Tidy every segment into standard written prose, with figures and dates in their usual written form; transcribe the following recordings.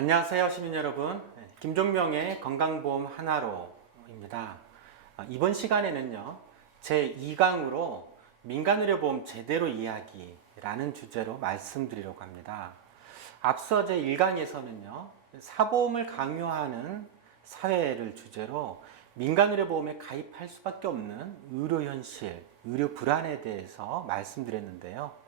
안녕하세요, 시민 여러분. 김종명의 건강보험 하나로입니다. 이번 시간에는요, 제 2강으로 민간의료보험 제대로 이야기라는 주제로 말씀드리려고 합니다. 앞서 제 1강에서는요, 사보험을 강요하는 사회를 주제로 민간의료보험에 가입할 수밖에 없는 의료 현실, 의료 불안에 대해서 말씀드렸는데요.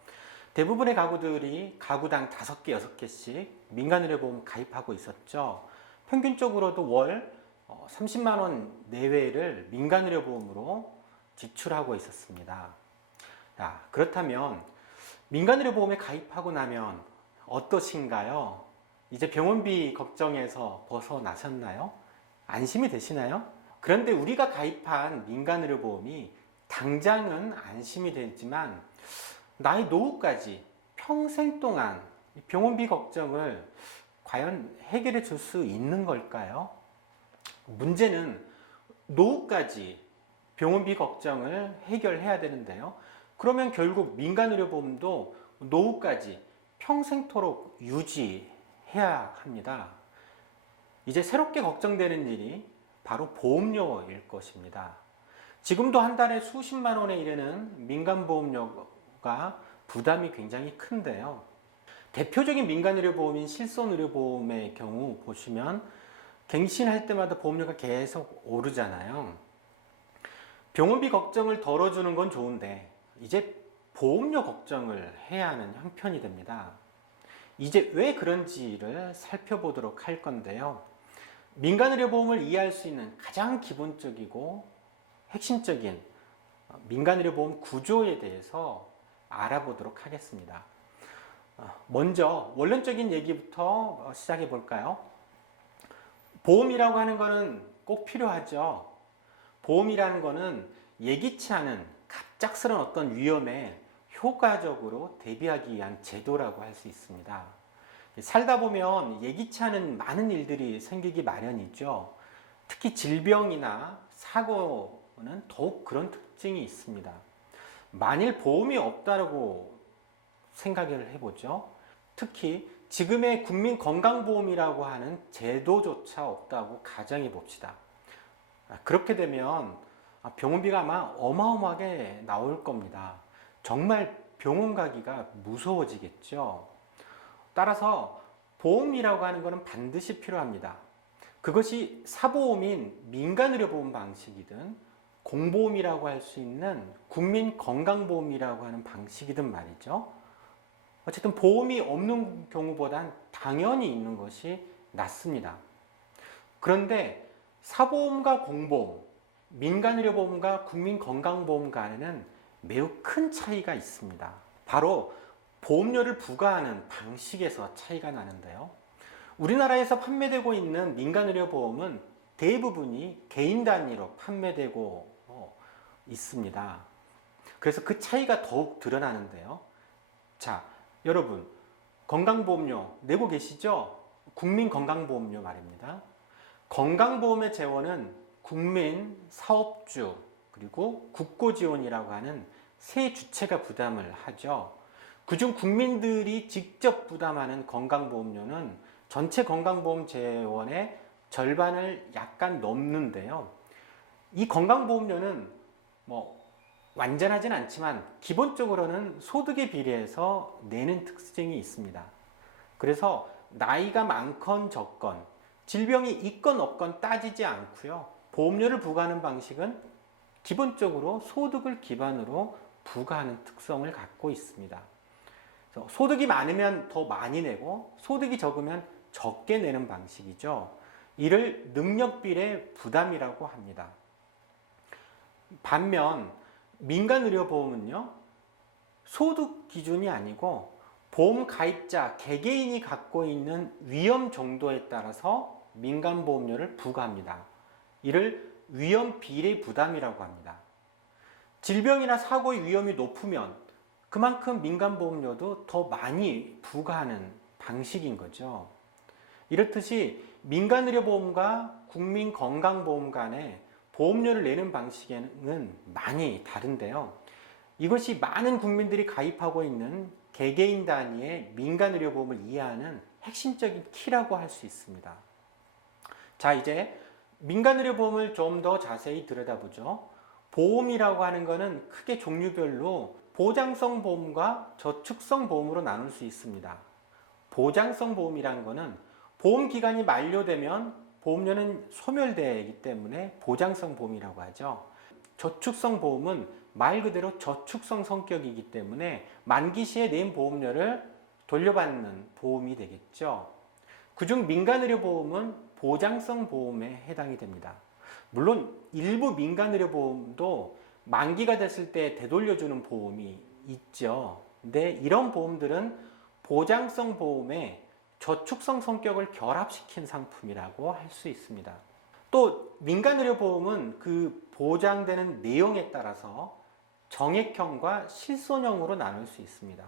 대부분의 가구들이 가구당 5개, 6개씩 민간의료보험 가입하고 있었죠. 평균적으로도 월 30만 원 내외를 민간의료보험으로 지출하고 있었습니다. 그렇다면 민간의료보험에 가입하고 나면 어떠신가요? 이제 병원비 걱정에서 벗어나셨나요? 안심이 되시나요? 그런데 우리가 가입한 민간의료보험이 당장은 안심이 되지만 나의 노후까지 평생 동안 병원비 걱정을 과연 해결해 줄 수 있는 걸까요? 문제는 노후까지 병원비 걱정을 해결해야 되는데요. 그러면 결국 민간의료보험도 노후까지 평생토록 유지해야 합니다. 이제 새롭게 걱정되는 일이 바로 보험료일 것입니다. 지금도 한 달에 수십만 원에 이르는 민간보험료가 부담이 굉장히 큰데요. 대표적인 민간의료보험인 실손의료보험의 경우 보시면 갱신할 때마다 보험료가 계속 오르잖아요. 병원비 걱정을 덜어주는 건 좋은데 이제 보험료 걱정을 해야 하는 형편이 됩니다. 이제 왜 그런지를 살펴보도록 할 건데요. 민간의료보험을 이해할 수 있는 가장 기본적이고 핵심적인 민간의료보험 구조에 대해서 알아보도록 하겠습니다. 먼저 원론적인 얘기부터 시작해 볼까요? 보험이라고 하는 것은 꼭 필요하죠. 보험이라는 것은 예기치 않은 갑작스러운 어떤 위험에 효과적으로 대비하기 위한 제도라고 할 수 있습니다. 살다 보면 예기치 않은 많은 일들이 생기기 마련이죠. 특히 질병이나 사고는 더욱 그런 특징이 있습니다. 만일 보험이 없다고 생각을 해보죠. 특히 지금의 국민건강보험이라고 하는 제도조차 없다고 가정해 봅시다. 그렇게 되면 병원비가 아마 어마어마하게 나올 겁니다. 정말 병원 가기가 무서워지겠죠. 따라서 보험이라고 하는 것은 반드시 필요합니다. 그것이 사보험인 민간의료보험 방식이든 공보험이라고 할 수 있는 국민건강보험이라고 하는 방식이든 말이죠. 어쨌든 보험이 없는 경우보단 당연히 있는 것이 낫습니다. 그런데 사보험과 공보험, 민간의료보험과 국민건강보험 간에는 매우 큰 차이가 있습니다. 바로 보험료를 부과하는 방식에서 차이가 나는데요. 우리나라에서 판매되고 있는 민간의료보험은 대부분이 개인 단위로 판매되고 있습니다. 그래서 그 차이가 더욱 드러나는데요. 자, 여러분, 건강보험료 내고 계시죠? 국민건강보험료 말입니다. 건강보험의 재원은 국민, 사업주, 그리고 국고지원이라고 하는 세 주체가 부담을 하죠. 그중 국민들이 직접 부담하는 건강보험료는 전체 건강보험 재원의 절반을 약간 넘는데요. 이 건강보험료는 완전하진 않지만 기본적으로는 소득에 비례해서 내는 특징이 있습니다. 그래서 나이가 많건 적건, 질병이 있건 없건 따지지 않고요. 보험료를 부과하는 방식은 기본적으로 소득을 기반으로 부과하는 특성을 갖고 있습니다. 소득이 많으면 더 많이 내고 소득이 적으면 적게 내는 방식이죠. 이를 능력비례 부담이라고 합니다. 반면 민간의료보험은요, 소득 기준이 아니고 보험 가입자 개개인이 갖고 있는 위험 정도에 따라서 민간보험료를 부과합니다. 이를 위험 비례 부담이라고 합니다. 질병이나 사고의 위험이 높으면 그만큼 민간보험료도 더 많이 부과하는 방식인 거죠. 이렇듯이 민간의료보험과 국민건강보험 간에 보험료를 내는 방식에는 많이 다른데요. 이것이 많은 국민들이 가입하고 있는 개개인 단위의 민간의료보험을 이해하는 핵심적인 키라고 할 수 있습니다. 자, 이제 민간의료보험을 좀 더 자세히 들여다보죠. 보험이라고 하는 것은 크게 종류별로 보장성 보험과 저축성 보험으로 나눌 수 있습니다. 보장성 보험이라는 것은 보험 기간이 만료되면 보험료는 소멸되기 때문에 보장성 보험이라고 하죠. 저축성 보험은 말 그대로 저축성 성격이기 때문에 만기 시에 낸 보험료를 돌려받는 보험이 되겠죠. 그중 민간의료보험은 보장성 보험에 해당이 됩니다. 물론 일부 민간의료보험도 만기가 됐을 때 되돌려주는 보험이 있죠. 근데 이런 보험들은 보장성 보험에 저축성 성격을 결합시킨 상품이라고 할 수 있습니다. 또 민간의료보험은 그 보장되는 내용에 따라서 정액형과 실손형으로 나눌 수 있습니다.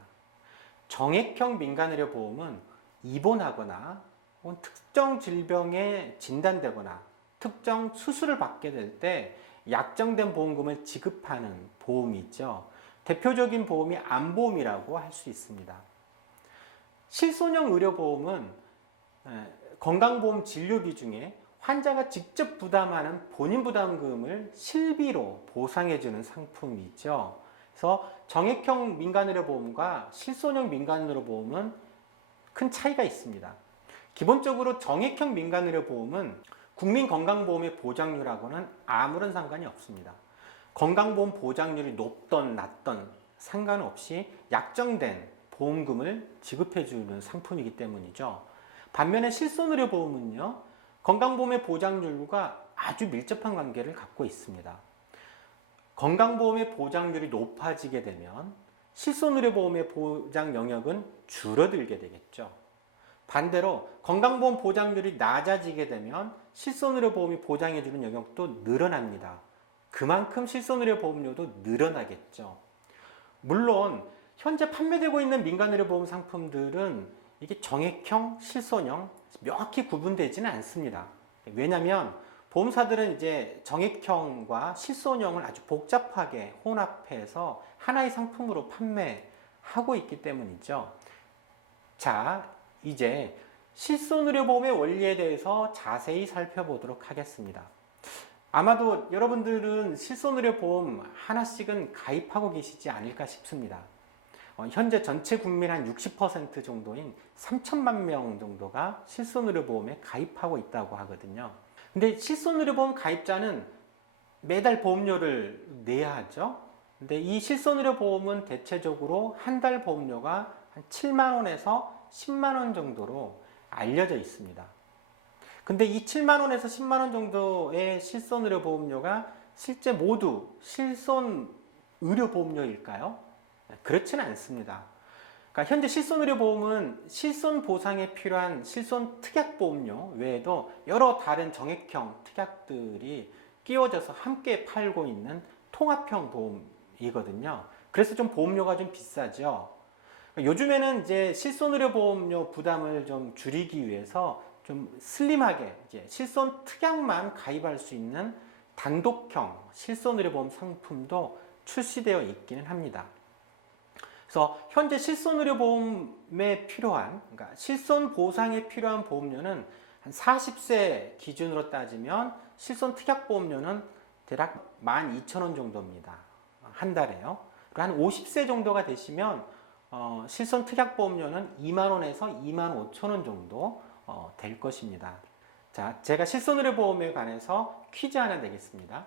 정액형 민간의료보험은 입원하거나 혹은 특정 질병에 진단되거나 특정 수술을 받게 될 때 약정된 보험금을 지급하는 보험이 있죠. 대표적인 보험이 암보험이라고 할 수 있습니다. 실손형 의료보험은 건강보험 진료비 중에 환자가 직접 부담하는 본인 부담금을 실비로 보상해주는 상품이죠. 그래서 정액형 민간의료보험과 실손형 민간의료보험은 큰 차이가 있습니다. 기본적으로 정액형 민간의료보험은 국민건강보험의 보장률하고는 아무런 상관이 없습니다. 건강보험 보장률이 높던 낮던 상관없이 약정된 보험금을 지급해주는 상품이기 때문이죠. 반면에 실손의료보험은요, 건강보험의 보장률과 아주 밀접한 관계를 갖고 있습니다. 건강보험의 보장률이 높아지게 되면 실손의료보험의 보장 영역은 줄어들게 되겠죠. 반대로 건강보험 보장률이 낮아지게 되면 실손의료보험이 보장해주는 영역도 늘어납니다. 그만큼 실손의료보험료도 늘어나겠죠. 물론 현재 판매되고 있는 민간의료보험 상품들은 이게 정액형, 실손형 명확히 구분되지는 않습니다. 왜냐하면 보험사들은 이제 정액형과 실손형을 아주 복잡하게 혼합해서 하나의 상품으로 판매하고 있기 때문이죠. 자, 이제 실손의료보험의 원리에 대해서 자세히 살펴보도록 하겠습니다. 아마도 여러분들은 실손의료보험 하나씩은 가입하고 계시지 않을까 싶습니다. 현재 전체 국민 한 60% 정도인 3천만 명 정도가 실손의료보험에 가입하고 있다고 하거든요. 근데 실손의료보험 가입자는 매달 보험료를 내야 하죠. 근데 이 실손의료보험은 대체적으로 한 달 보험료가 한 7만 원에서 10만 원 정도로 알려져 있습니다. 근데 이 7만 원에서 10만 원 정도의 실손의료보험료가 실제 모두 실손의료보험료일까요? 그렇지는 않습니다. 그러니까 현재 실손의료보험은 실손보상에 필요한 실손특약보험료 외에도 여러 다른 정액형 특약들이 끼워져서 함께 팔고 있는 통합형 보험이거든요. 그래서 좀 보험료가 좀 비싸죠. 요즘에는 이제 실손의료보험료 부담을 좀 줄이기 위해서 좀 슬림하게 이제 실손특약만 가입할 수 있는 단독형 실손의료보험 상품도 출시되어 있기는 합니다. 그래서 현재 실손의료보험에 필요한, 그러니까 실손보상에 필요한 보험료는 한 40세 기준으로 따지면 실손특약보험료는 대략 12,000원 정도입니다. 한 달에요. 그리고 한 50세 정도가 되시면 실손특약보험료는 2만 원에서 2만 5천 원 정도 될 것입니다. 자, 제가 실손의료보험에 관해서 퀴즈 하나 내겠습니다.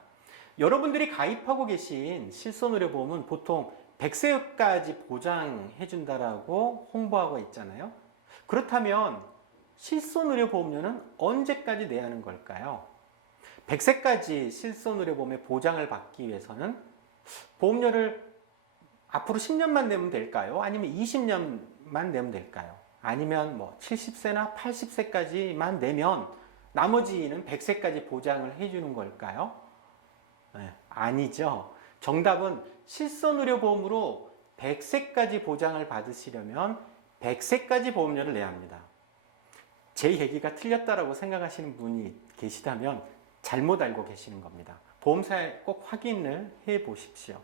여러분들이 가입하고 계신 실손의료보험은 보통 100세까지 보장해준다라고 홍보하고 있잖아요. 그렇다면 실손의료보험료는 언제까지 내야 하는 걸까요? 100세까지 실손의료보험의 보장을 받기 위해서는 보험료를 앞으로 10년만 내면 될까요? 아니면 20년만 내면 될까요? 아니면 뭐 70세나 80세까지만 내면 나머지는 100세까지 보장을 해주는 걸까요? 네, 아니죠. 정답은 실손의료보험으로 100세까지 보장을 받으시려면 100세까지 보험료를 내야 합니다. 제 얘기가 틀렸다라고 생각하시는 분이 계시다면 잘못 알고 계시는 겁니다. 보험사에 꼭 확인을 해 보십시오.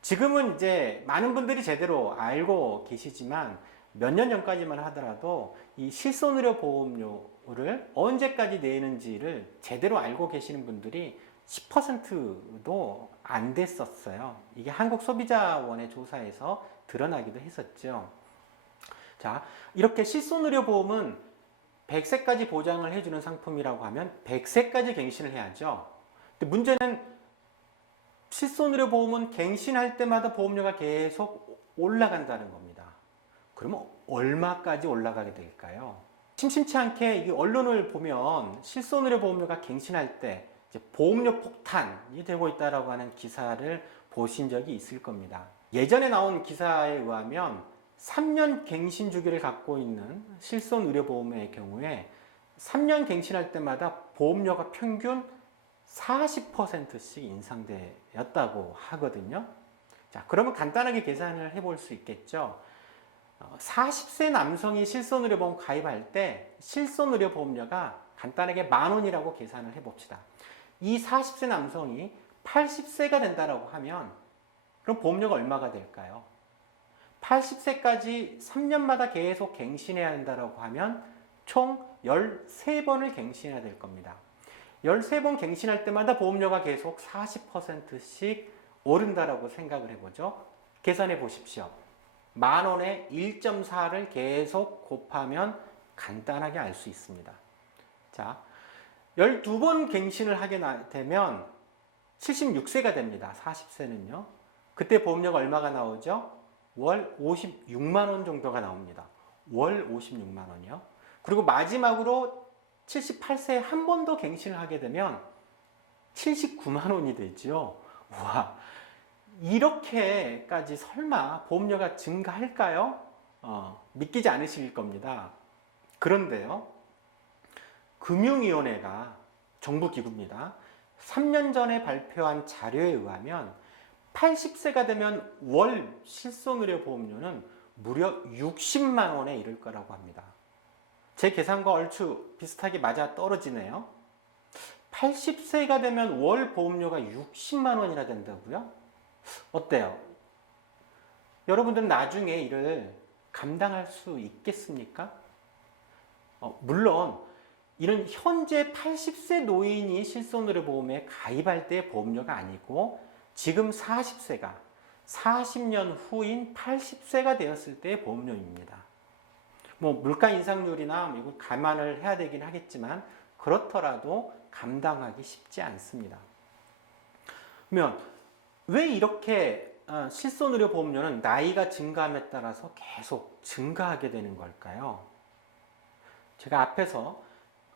지금은 이제 많은 분들이 제대로 알고 계시지만 몇 년 전까지만 하더라도 이 실손의료보험료를 언제까지 내는지를 제대로 알고 계시는 분들이 10%도 안 됐었어요. 이게 한국소비자원의 조사에서 드러나기도 했었죠. 자, 이렇게 실손의료보험은 100세까지 보장을 해주는 상품이라고 하면 100세까지 갱신을 해야죠. 근데 문제는 실손의료보험은 갱신할 때마다 보험료가 계속 올라간다는 겁니다. 그러면 얼마까지 올라가게 될까요? 심심치 않게 이 언론을 보면 실손의료보험료가 갱신할 때 이제 보험료 폭탄이 되고 있다라고 하는 기사를 보신 적이 있을 겁니다. 예전에 나온 기사에 의하면 3년 갱신 주기를 갖고 있는 실손의료보험의 경우에 3년 갱신할 때마다 보험료가 평균 40%씩 인상되었다고 하거든요. 자, 그러면 간단하게 계산을 해볼 수 있겠죠. 40세 남성이 실손의료보험 가입할 때 실손의료보험료가 간단하게 10,000원이라고 계산을 해봅시다. 이 40세 남성이 80세가 된다고 하면 그럼 보험료가 얼마가 될까요? 80세까지 3년마다 계속 갱신해야 한다고 하면 총 13번을 갱신해야 될 겁니다. 13번 갱신할 때마다 보험료가 계속 40%씩 오른다라고 생각을 해보죠. 계산해 보십시오. 10,000원에 1.4를 계속 곱하면 간단하게 알 수 있습니다. 자, 12번 갱신을 하게 되면 76세가 됩니다. 40세는요. 그때 보험료가 얼마가 나오죠? 월 56만 원 정도가 나옵니다. 월 56만 원이요. 그리고 마지막으로 78세에 한 번 더 갱신을 하게 되면 79만 원이 되죠. 와, 이렇게까지 설마 보험료가 증가할까요? 믿기지 않으실 겁니다. 그런데요, 금융위원회가 정부 기구입니다. 3년 전에 발표한 자료에 의하면 80세가 되면 월 실손의료보험료는 무려 60만 원에 이를 거라고 합니다. 제 계산과 얼추 비슷하게 맞아 떨어지네요. 80세가 되면 월 보험료가 60만 원이나 된다고요? 어때요? 여러분들은 나중에 이를 감당할 수 있겠습니까? 물론 이런 현재 80세 노인이 실손의료보험에 가입할 때의 보험료가 아니고 지금 40세가 40년 후인 80세가 되었을 때의 보험료입니다. 뭐 물가 인상률이나 이거 감안을 해야 되긴 하겠지만 그렇더라도 감당하기 쉽지 않습니다. 그러면 왜 이렇게 실손의료보험료는 나이가 증가함에 따라서 계속 증가하게 되는 걸까요? 제가 앞에서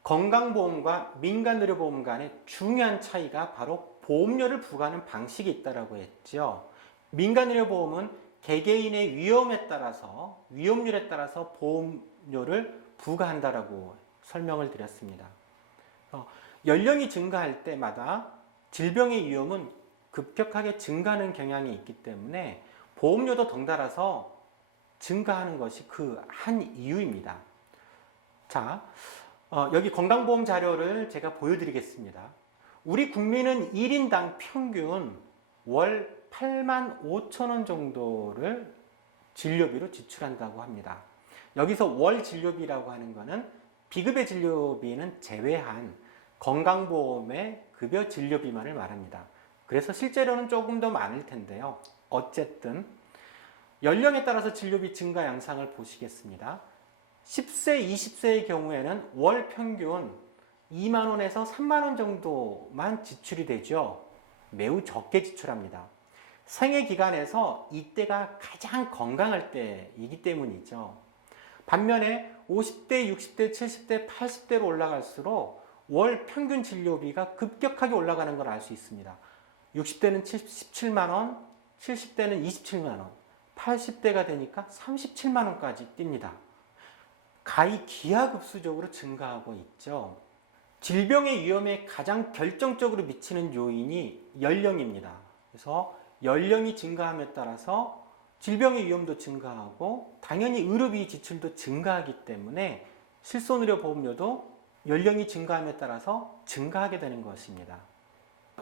건강보험과 민간의료보험 간의 중요한 차이가 바로 보험료를 부과하는 방식이 있다고 했죠. 민간의료보험은 개개인의 위험에 따라서 위험률에 따라서 보험료를 부과한다라고 설명을 드렸습니다. 연령이 증가할 때마다 질병의 위험은 급격하게 증가하는 경향이 있기 때문에 보험료도 덩달아서 증가하는 것이 그 한 이유입니다. 자, 여기 건강보험 자료를 제가 보여드리겠습니다. 우리 국민은 1인당 평균 월 85,000원 정도를 진료비로 지출한다고 합니다. 여기서 월 진료비라고 하는 것은 비급여 진료비는 제외한 건강보험의 급여 진료비만을 말합니다. 그래서 실제로는 조금 더 많을 텐데요. 어쨌든 연령에 따라서 진료비 증가 양상을 보시겠습니다. 10세, 20세의 경우에는 월 평균 2만 원에서 3만 원 정도만 지출이 되죠. 매우 적게 지출합니다. 생애 기간에서 이때가 가장 건강할 때이기 때문이죠. 반면에 50대, 60대, 70대, 80대로 올라갈수록 월 평균 진료비가 급격하게 올라가는 걸 알 수 있습니다. 60대는 17만 원, 70대는 27만 원, 80대가 되니까 37만 원까지 뜁니다. 가히 기하급수적으로 증가하고 있죠. 질병의 위험에 가장 결정적으로 미치는 요인이 연령입니다. 그래서 연령이 증가함에 따라서 질병의 위험도 증가하고 당연히 의료비 지출도 증가하기 때문에 실손의료보험료도 연령이 증가함에 따라서 증가하게 되는 것입니다.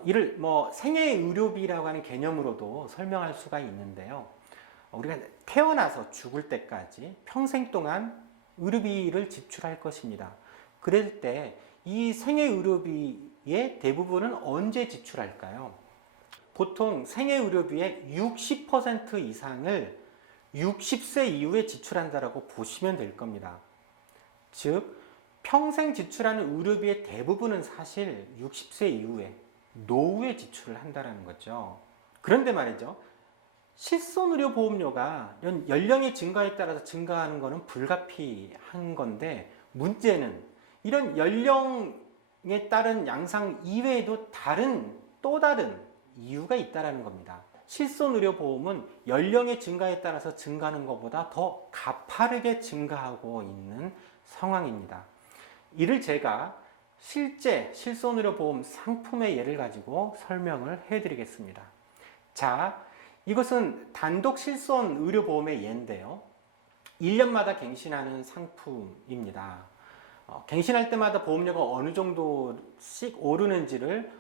이를 생애의료비라고 하는 개념으로도 설명할 수가 있는데요. 우리가 태어나서 죽을 때까지 평생 동안 의료비를 지출할 것입니다. 그럴 때 이 생애 의료비의 대부분은 언제 지출할까요? 보통 생애 의료비의 60% 이상을 60세 이후에 지출한다라고 보시면 될 겁니다. 즉, 평생 지출하는 의료비의 대부분은 사실 60세 이후에 노후에 지출을 한다는 거죠. 그런데 말이죠. 실손의료보험료가 연령의 증가에 따라서 증가하는 것은 불가피한 건데, 문제는 이런 연령에 따른 양상 이외에도 또 다른 이유가 있다는 겁니다. 실손의료보험은 연령의 증가에 따라서 증가하는 것보다 더 가파르게 증가하고 있는 상황입니다. 이를 제가 실제 실손의료보험 상품의 예를 가지고 설명을 해드리겠습니다. 자, 이것은 단독 실손의료보험의 예인데요. 1년마다 갱신하는 상품입니다. 갱신할 때마다 보험료가 어느 정도씩 오르는지를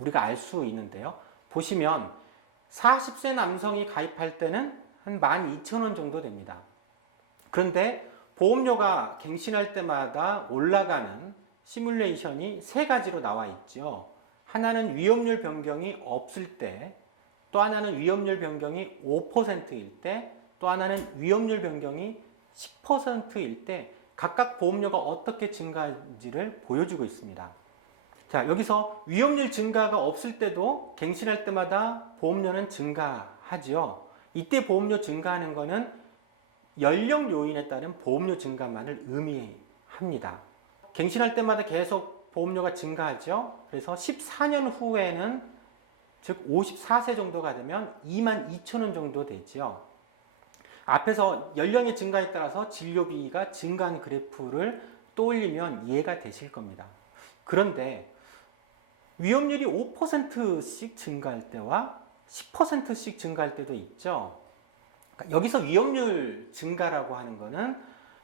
우리가 알 수 있는데요. 보시면 40세 남성이 가입할 때는 한 12,000원 정도 됩니다. 그런데 보험료가 갱신할 때마다 올라가는 시뮬레이션이 세 가지로 나와 있죠. 하나는 위험률 변경이 없을 때, 또 하나는 위험률 변경이 5%일 때, 또 하나는 위험률 변경이 10%일 때 각각 보험료가 어떻게 증가할지를 보여주고 있습니다. 자, 여기서 위험률 증가가 없을 때도 갱신할 때마다 보험료는 증가하지요. 이때 보험료 증가하는 것은 연령 요인에 따른 보험료 증가만을 의미합니다. 갱신할 때마다 계속 보험료가 증가하죠. 그래서 14년 후에는, 즉 54세 정도가 되면 22,000원 정도 되죠. 앞에서 연령의 증가에 따라서 진료비가 증가하는 그래프를 떠올리면 이해가 되실 겁니다. 그런데 위험률이 5%씩 증가할 때와 10%씩 증가할 때도 있죠. 그러니까 여기서 위험률 증가라고 하는 것은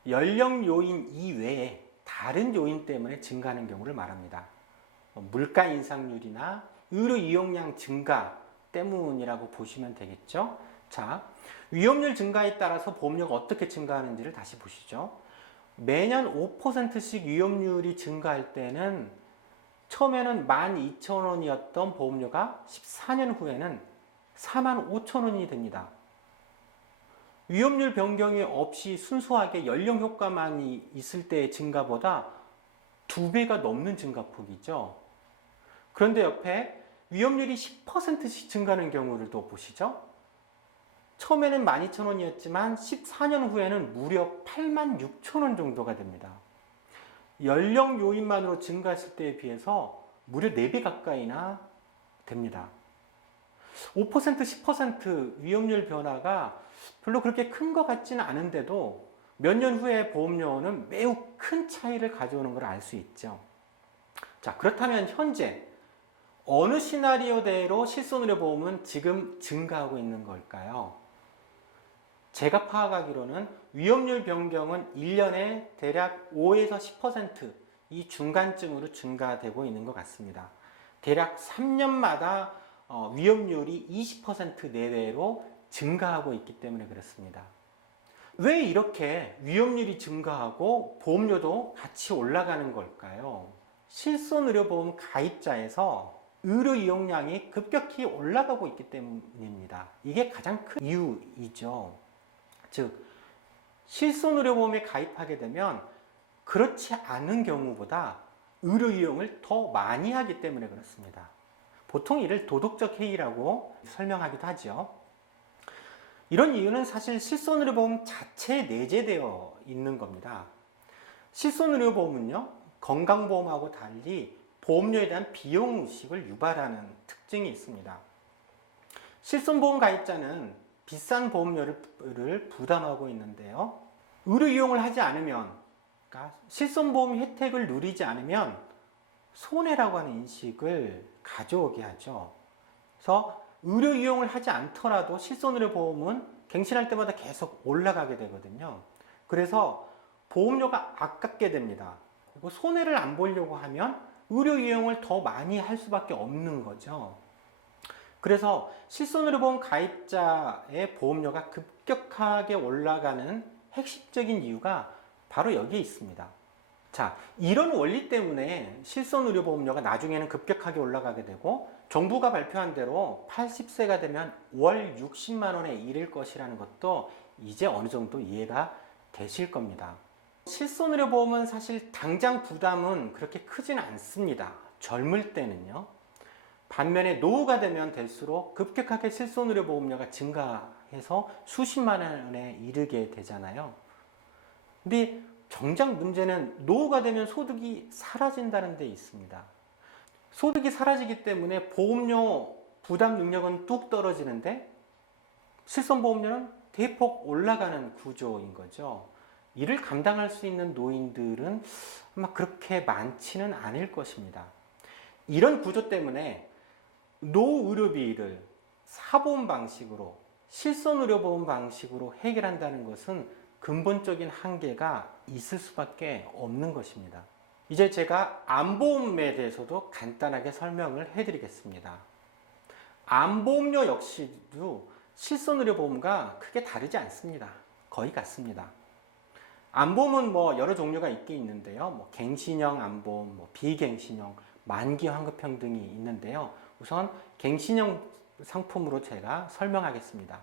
연령 요인 이외에 다른 요인 때문에 증가하는 경우를 말합니다. 물가 인상률이나 의료 이용량 증가 때문이라고 보시면 되겠죠. 자, 위험률 증가에 따라서 보험료가 어떻게 증가하는지를 다시 보시죠. 매년 5%씩 위험률이 증가할 때는 처음에는 12,000원이었던 보험료가 14년 후에는 45,000원이 됩니다. 위험률 변경이 없이 순수하게 연령 효과만 있을 때의 증가보다 2배가 넘는 증가폭이죠. 그런데 옆에 위험률이 10%씩 증가하는 경우를 또 보시죠. 처음에는 12,000원이었지만 14년 후에는 무려 86,000원 정도가 됩니다. 연령 요인만으로 증가했을 때에 비해서 무려 4배 가까이나 됩니다. 5%, 10% 위험률 변화가 별로 그렇게 큰 것 같지는 않은데도 몇 년 후에 보험료는 매우 큰 차이를 가져오는 걸 알 수 있죠. 자, 그렇다면 현재 어느 시나리오대로 실손의료보험은 지금 증가하고 있는 걸까요? 제가 파악하기로는 위험률 변경은 1년에 대략 5에서 10% 이 중간쯤으로 증가되고 있는 것 같습니다. 대략 3년마다 위험률이 20% 내외로 증가하고 있기 때문에 그렇습니다. 왜 이렇게 위험률이 증가하고 보험료도 같이 올라가는 걸까요? 실손의료보험 가입자에서 의료 이용량이 급격히 올라가고 있기 때문입니다. 이게 가장 큰 이유이죠. 즉, 실손의료보험에 가입하게 되면 그렇지 않은 경우보다 의료 이용을 더 많이 하기 때문에 그렇습니다. 보통 이를 도덕적 해이라고 설명하기도 하죠. 이런 이유는 사실 실손의료보험 자체에 내재되어 있는 겁니다. 실손의료보험은요, 건강보험하고 달리 보험료에 대한 비용의식을 유발하는 특징이 있습니다. 실손보험 가입자는 비싼 보험료를 부담하고 있는데요. 의료 이용을 하지 않으면, 그러니까 실손보험 혜택을 누리지 않으면 손해라고 하는 인식을 가져오게 하죠. 그래서 의료 이용을 하지 않더라도 실손의료보험은 갱신할 때마다 계속 올라가게 되거든요. 그래서 보험료가 아깝게 됩니다. 그리고 손해를 안 보려고 하면 의료 이용을 더 많이 할 수밖에 없는 거죠. 그래서 실손의료보험 가입자의 보험료가 급격하게 올라가는 핵심적인 이유가 바로 여기에 있습니다. 자, 이런 원리 때문에 실손의료보험료가 나중에는 급격하게 올라가게 되고 정부가 발표한 대로 80세가 되면 월 60만 원에 이를 것이라는 것도 이제 어느 정도 이해가 되실 겁니다. 실손의료보험은 사실 당장 부담은 그렇게 크진 않습니다. 젊을 때는요. 반면에 노후가 되면 될수록 급격하게 실손의료보험료가 증가해서 수십만 원에 이르게 되잖아요. 근데 정작 문제는 노후가 되면 소득이 사라진다는 데 있습니다. 소득이 사라지기 때문에 보험료 부담 능력은 뚝 떨어지는데 실손보험료는 대폭 올라가는 구조인 거죠. 이를 감당할 수 있는 노인들은 아마 그렇게 많지는 않을 것입니다. 이런 구조 때문에 노의료비를 사보험 방식으로 실손의료보험 방식으로 해결한다는 것은 근본적인 한계가 있을 수밖에 없는 것입니다. 이제 제가 암보험에 대해서도 간단하게 설명을 해드리겠습니다. 암보험료 역시도 실손의료보험과 크게 다르지 않습니다. 거의 같습니다. 암보험은 여러 종류가 있긴 있는데요. 갱신형 암보험, 비갱신형, 만기 환급형 등이 있는데요. 우선 갱신형 상품으로 제가 설명하겠습니다.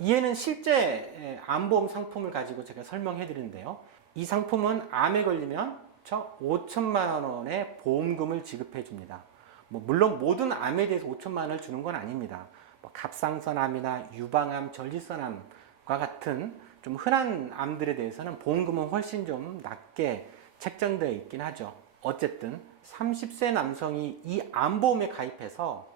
이에는 실제 암보험 상품을 가지고 제가 설명해 드리는데요. 이 상품은 암에 걸리면 5천만 원의 보험금을 지급해 줍니다. 물론 모든 암에 대해서 5천만 원을 주는 건 아닙니다. 갑상선암이나 유방암, 전립선암과 같은 좀 흔한 암들에 대해서는 보험금은 훨씬 좀 낮게 책정되어 있긴 하죠. 어쨌든 30세 남성이 이 암보험에 가입해서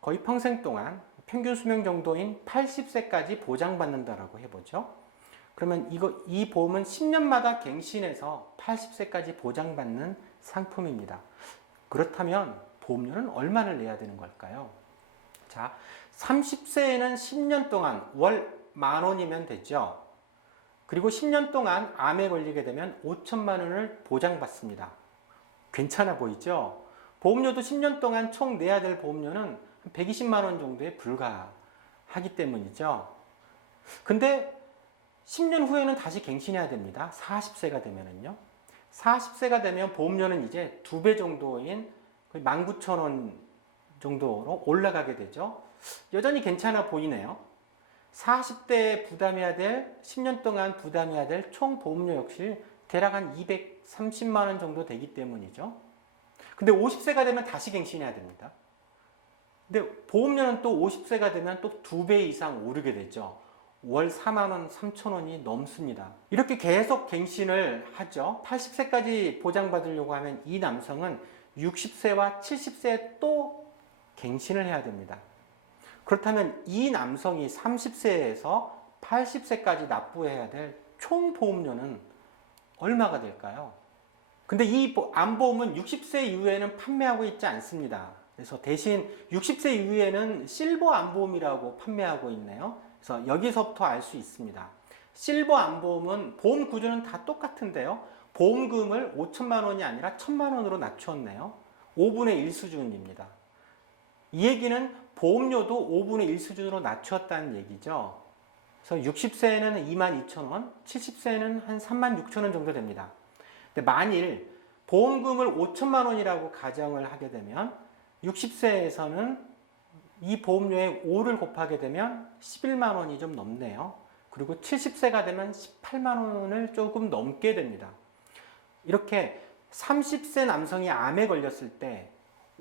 거의 평생 동안 평균 수명 정도인 80세까지 보장받는다라고 해보죠. 그러면 이 보험은 10년마다 갱신해서 80세까지 보장받는 상품입니다. 그렇다면 보험료는 얼마를 내야 되는 걸까요? 자, 30세에는 10년 동안 월 10,000원이면 되죠. 그리고 10년 동안 암에 걸리게 되면 5천만 원을 보장받습니다. 괜찮아 보이죠? 보험료도 10년 동안 총 내야 될 보험료는 120만 원 정도에 불과하기 때문이죠. 근데 10년 후에는 다시 갱신해야 됩니다. 40세가 되면은요. 40세가 되면 보험료는 이제 2배 정도인 거의 19,000원 정도로 올라가게 되죠. 여전히 괜찮아 보이네요. 40대에 부담해야 될, 10년 동안 부담해야 될 총 보험료 역시 대략 한 230만 원 정도 되기 때문이죠. 근데 50세가 되면 다시 갱신해야 됩니다. 근데 보험료는 또 50세가 되면 또 2배 이상 오르게 되죠. 월 4만 원, 3천 원이 넘습니다. 이렇게 계속 갱신을 하죠. 80세까지 보장받으려고 하면 이 남성은 60세와 70세에 또 갱신을 해야 됩니다. 그렇다면 이 남성이 30세에서 80세까지 납부해야 될 총 보험료는 얼마가 될까요? 근데 이 암보험은 60세 이후에는 판매하고 있지 않습니다. 그래서 대신 60세 이후에는 실버 암보험이라고 판매하고 있네요. 그래서 여기서부터 알 수 있습니다. 실버 암보험은 보험 구조는 다 똑같은데요. 보험금을 5천만 원이 아니라 1,000만 원으로 낮추었네요. 5분의 1 수준입니다. 이 얘기는 보험료도 5분의 1 수준으로 낮추었다는 얘기죠. 그래서 60세에는 22,000원, 70세에는 한 36,000원 정도 됩니다. 근데 만일 보험금을 5천만 원이라고 가정을 하게 되면 60세에서는 이 보험료에 5를 곱하게 되면 11만 원이 좀 넘네요. 그리고 70세가 되면 18만 원을 조금 넘게 됩니다. 이렇게 30세 남성이 암에 걸렸을 때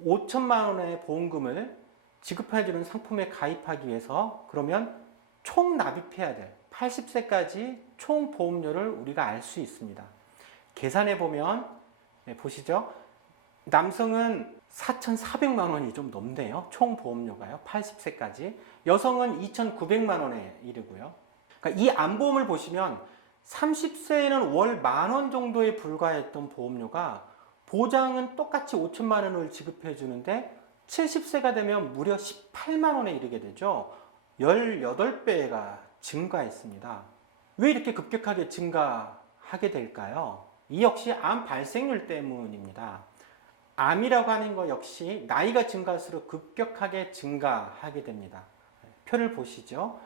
5천만 원의 보험금을 지급해주는 상품에 가입하기 위해서 그러면 총 납입해야 될 80세까지 총 보험료를 우리가 알 수 있습니다. 계산해 보면 보시죠. 남성은 4,400만 원이 좀 넘네요. 총 보험료가요. 80세까지. 여성은 2,900만 원에 이르고요. 그러니까 이 암보험을 보시면 30세에는 월 10,000원 정도에 불과했던 보험료가 보장은 똑같이 5천만 원을 지급해 주는데 70세가 되면 무려 18만 원에 이르게 되죠. 18배가 증가했습니다. 왜 이렇게 급격하게 증가하게 될까요? 이 역시 암 발생률 때문입니다. 암이라고 하는 것 역시 나이가 증가할수록 급격하게 증가하게 됩니다. 표를 보시죠.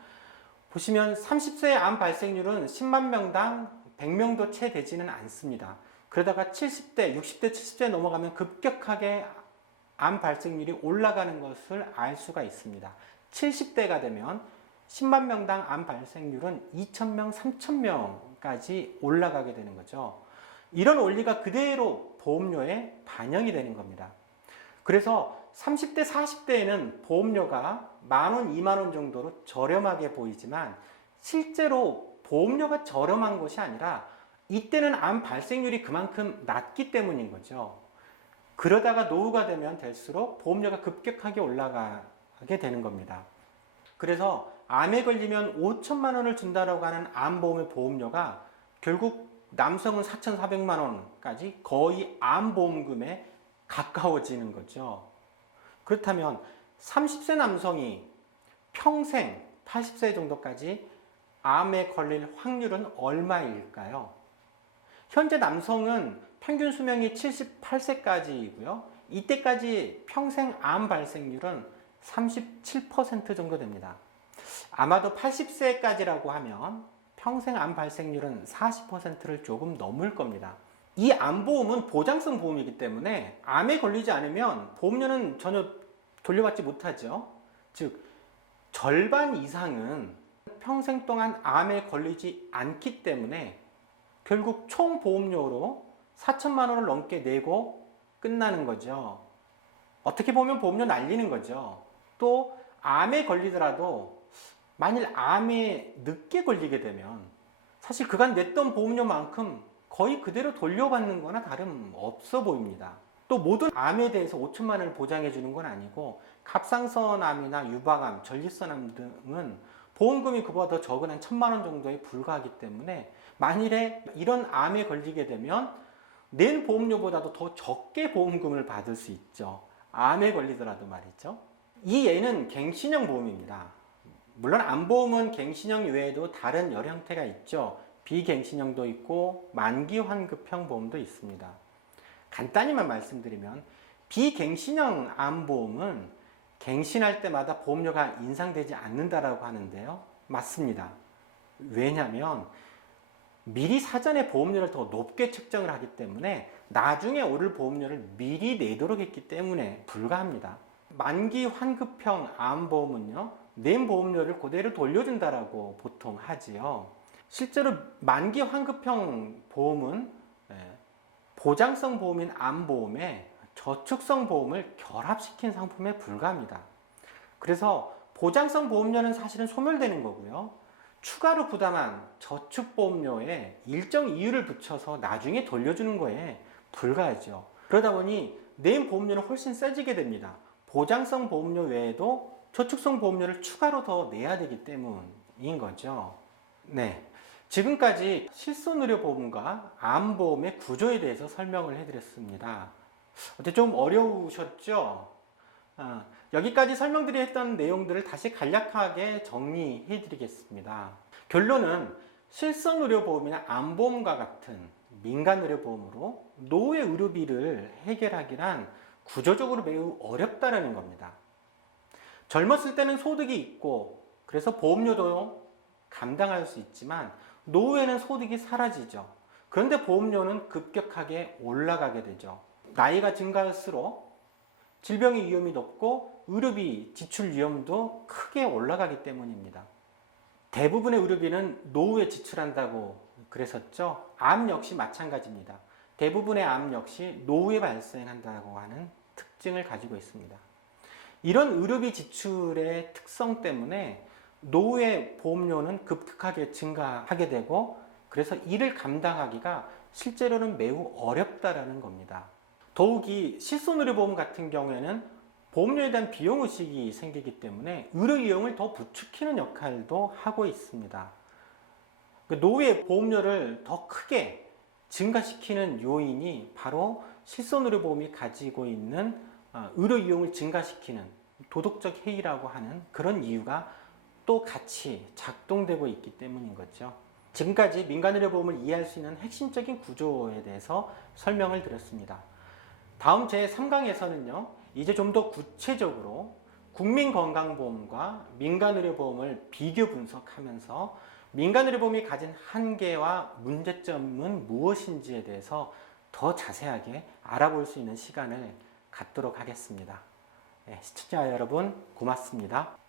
보시면 30세의 암 발생률은 10만 명당 100명도 채 되지는 않습니다. 그러다가 70대, 60대, 70대 넘어가면 급격하게 암 발생률이 올라가는 것을 알 수가 있습니다. 70대가 되면 10만 명당 암 발생률은 2,000명, 3,000명까지 올라가게 되는 거죠. 이런 원리가 그대로 보험료에 반영이 되는 겁니다. 그래서 30대, 40대에는 보험료가 10,000원, 20,000원 정도로 저렴하게 보이지만 실제로 보험료가 저렴한 것이 아니라 이때는 암 발생률이 그만큼 낮기 때문인 거죠. 그러다가 노후가 되면 될수록 보험료가 급격하게 올라가게 되는 겁니다. 그래서 암에 걸리면 5천만 원을 준다라고 하는 암보험의 보험료가 결국 남성은 4,400만 원까지 거의 암보험금에 가까워지는 거죠. 그렇다면 30세 남성이 평생 80세 정도까지 암에 걸릴 확률은 얼마일까요? 현재 남성은 평균 수명이 78세까지이고요. 이때까지 평생 암 발생률은 37% 정도 됩니다. 아마도 80세까지라고 하면 평생 암 발생률은 40%를 조금 넘을 겁니다. 이 암보험은 보장성 보험이기 때문에 암에 걸리지 않으면 보험료는 전혀 돌려받지 못하죠. 즉, 절반 이상은 평생 동안 암에 걸리지 않기 때문에 결국 총 보험료로 4천만 원을 넘게 내고 끝나는 거죠. 어떻게 보면 보험료 날리는 거죠. 또 암에 걸리더라도 만일 암에 늦게 걸리게 되면 사실 그간 냈던 보험료만큼 거의 그대로 돌려받는 거나 다름없어 보입니다. 또 모든 암에 대해서 5천만 원을 보장해 주는 건 아니고 갑상선 암이나 유방암, 전립선 암 등은 보험금이 그보다 더 적은 한 1,000만 원 정도에 불과하기 때문에 만일에 이런 암에 걸리게 되면 낸 보험료보다도 더 적게 보험금을 받을 수 있죠. 암에 걸리더라도 말이죠. 이 예는 갱신형 보험입니다. 물론 암보험은 갱신형 외에도 다른 여러 형태가 있죠. 비갱신형도 있고 만기 환급형 보험도 있습니다. 간단히만 말씀드리면 비갱신형 암보험은 갱신할 때마다 보험료가 인상되지 않는다라고 하는데요. 맞습니다. 왜냐하면 미리 사전에 보험료를 더 높게 책정을 하기 때문에 나중에 오를 보험료를 미리 내도록 했기 때문에 불가합니다. 만기 환급형 암보험은요, 낸 보험료를 그대로 돌려준다라고 보통 하지요. 실제로 만기 환급형 보험은 보장성 보험인 암보험에 저축성 보험을 결합시킨 상품에 불과합니다. 그래서 보장성 보험료는 사실은 소멸되는 거고요. 추가로 부담한 저축보험료에 일정 이유를 붙여서 나중에 돌려주는 거에 불과하죠. 그러다 보니 낸 보험료는 훨씬 세지게 됩니다. 보장성 보험료 외에도 저축성 보험료를 추가로 더 내야 되기 때문인 거죠. 네. 지금까지 실손의료보험과 암보험의 구조에 대해서 설명을 해드렸습니다. 어때 좀 어려우셨죠? 여기까지 설명드렸던 내용들을 다시 간략하게 정리해 드리겠습니다. 결론은 실손의료보험이나 암보험과 같은 민간의료보험으로 노후의 의료비를 해결하기란 구조적으로 매우 어렵다는 겁니다. 젊었을 때는 소득이 있고 그래서 보험료도 감당할 수 있지만 노후에는 소득이 사라지죠. 그런데 보험료는 급격하게 올라가게 되죠. 나이가 증가할수록 질병의 위험이 높고 의료비 지출 위험도 크게 올라가기 때문입니다. 대부분의 의료비는 노후에 지출한다고 그랬었죠. 암 역시 마찬가지입니다. 대부분의 암 역시 노후에 발생한다고 하는 특징을 가지고 있습니다. 이런 의료비 지출의 특성 때문에 노후의 보험료는 급격하게 증가하게 되고 그래서 이를 감당하기가 실제로는 매우 어렵다라는 겁니다. 더욱이 실손의료보험 같은 경우에는 보험료에 대한 비용의식이 생기기 때문에 의료이용을 더 부추기는 역할도 하고 있습니다. 노후의 보험료를 더 크게 증가시키는 요인이 바로 실손의료보험이 가지고 있는 의료이용을 증가시키는 도덕적 해이라고 하는 그런 이유가 또 같이 작동되고 있기 때문인 거죠. 지금까지 민간의료보험을 이해할 수 있는 핵심적인 구조에 대해서 설명을 드렸습니다. 다음 제3강에서는요, 이제 좀 더 구체적으로 국민건강보험과 민간의료보험을 비교 분석하면서 민간의료보험이 가진 한계와 문제점은 무엇인지에 대해서 더 자세하게 알아볼 수 있는 시간을 갖도록 하겠습니다. 시청자 여러분, 고맙습니다.